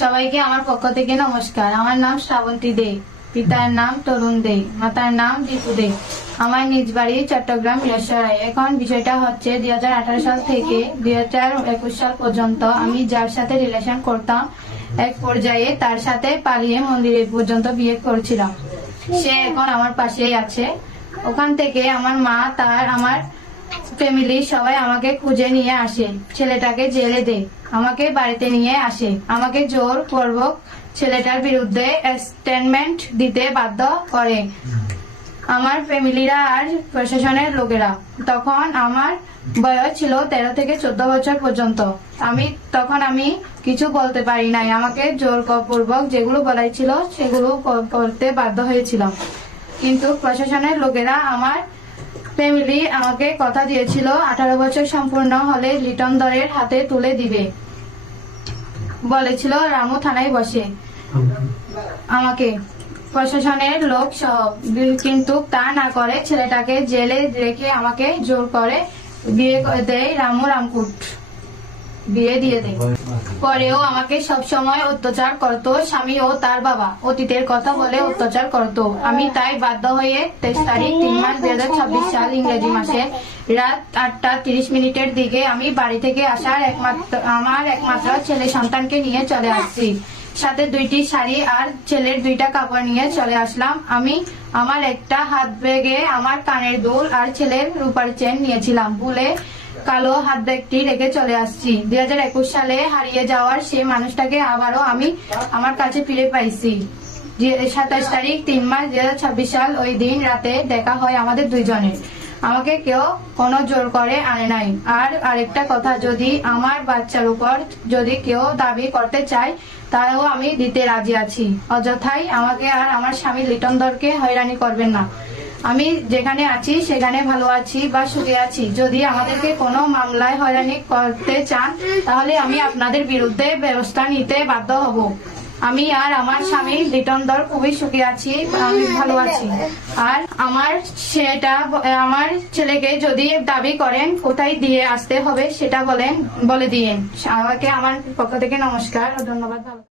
সবাইকে আমার পক্ষ থেকে নমস্কার। আমার নাম শ্রাবন্তী দে, পিতার নাম তরুণ দে, মাতার নাম দীপু দে। আমার নিজ বাড়ি চট্টগ্রাম মিরসরাই। এখন বিষয়টা হচ্ছে 2018 সাল থেকে 2021 সাল পর্যন্ত আমি যার সাথে রিলেশন করতাম, এক পর্যায়ে তার সাথে পালিয়ে মন্দিরে পর্যন্ত বিয়ে করেছিলাম। সে এখন আমার পাশেই আছে। ওখান থেকে আমার মা, আমার ফ্যামিলি সবাই আমাকে খুঁজে নিয়ে আসে, ছেলেটাকে জেলে দেয়, আমাকে বাড়িতে নিয়ে আসে, আমাকে জোর পূর্বক ছেলেটার বিরুদ্ধে স্টেটমেন্ট দিতে বাধ্য করে আমার ফ্যামিলিরা আর প্রশাসনের লোকেরা। তখন আমার বয়স ছিল 13 থেকে 14 বছর পর্যন্ত। তখন আমি কিছু বলতে পারি নাই। আমাকে জোর পূর্বক যেগুলো বলাই ছিল সেগুলো করতে বাধ্য হয়েছিলাম। কিন্তু প্রশাসনের লোকেরা, আমার ফ্যামিলি আমাকে কথা দিয়েছিল 18 বছর সম্পূর্ণ হলে লিটন দরের হাতে তুলে দিবে বলেছিল রামু থানায় বসে আমাকে, প্রশাসনের লোক সহ। কিন্তু তা না করে ছেলেটাকে জেলে রেখে আমাকে জোর করে বিয়ে দেয় রামকুট, বিয়ে দিয়ে দেয়। পরেও আমাকে সবসময় অত্যাচার করতো স্বামী ও তার বাবা। অতীতের কথা বলে অত্যাচার করতো। আমি তাই বাধ্য হয়ে 23 তারিখ 3 মাস 2026 সাল ইংরেজি মাসে রাত 8:30 দিকে আমি বাড়ি থেকে আসার আমার একমাত্র ছেলে সন্তানকে নিয়ে চলে আসছি। সাথে 2টি শাড়ি আর ছেলের 2টা কাপড় নিয়ে চলে আসলাম। আমি আমার একটা হাত ব্যাগে আমার কানের দুল আর ছেলের রূপার চেন নিয়েছিলাম। ভুলে কালো হাত ব্যাগটি রেখে চলে আসছি। 2021 সালে হারিয়ে যাওয়ার সে মানুষটাকে আবারও আমি আমার কাছে ফিরে পাইছি। 27 তারিখ 3 মাস 2026 সাল ওই দিন রাতে দেখা হয় আমাদের দুইজনের। আমাকে কেউ কোনো জোর করে আনে নাই। আর আরেকটা কথা, যদি আমার বাচ্চার উপর যদি কেউ দাবি করতে চায় তাও আমি দিতে রাজি আছি। অযথাই আমাকে আর আমার স্বামী লিটন দরকে হয়রানি করবেন না। আমি যেখানে আছি সেখানে ভালো আছি বা সুখে আছি। যদি আমাদেরকে কোনো মামলায় হয়রানি করতে চান তাহলে আমি আপনাদের বিরুদ্ধে ব্যবস্থা নিতে বাধ্য হব। আমি আর আমার স্বামী লিটন দর খুবই সুখী আছি, আমি ভালো আছি। আর আমার ছেলেকে যদি দাবি করেন কোথায় দিয়ে আসতে হবে সেটা বলে দিয়েন। আমাকে আমার পক্ষ থেকে নমস্কার ও ধন্যবাদ। ভালো।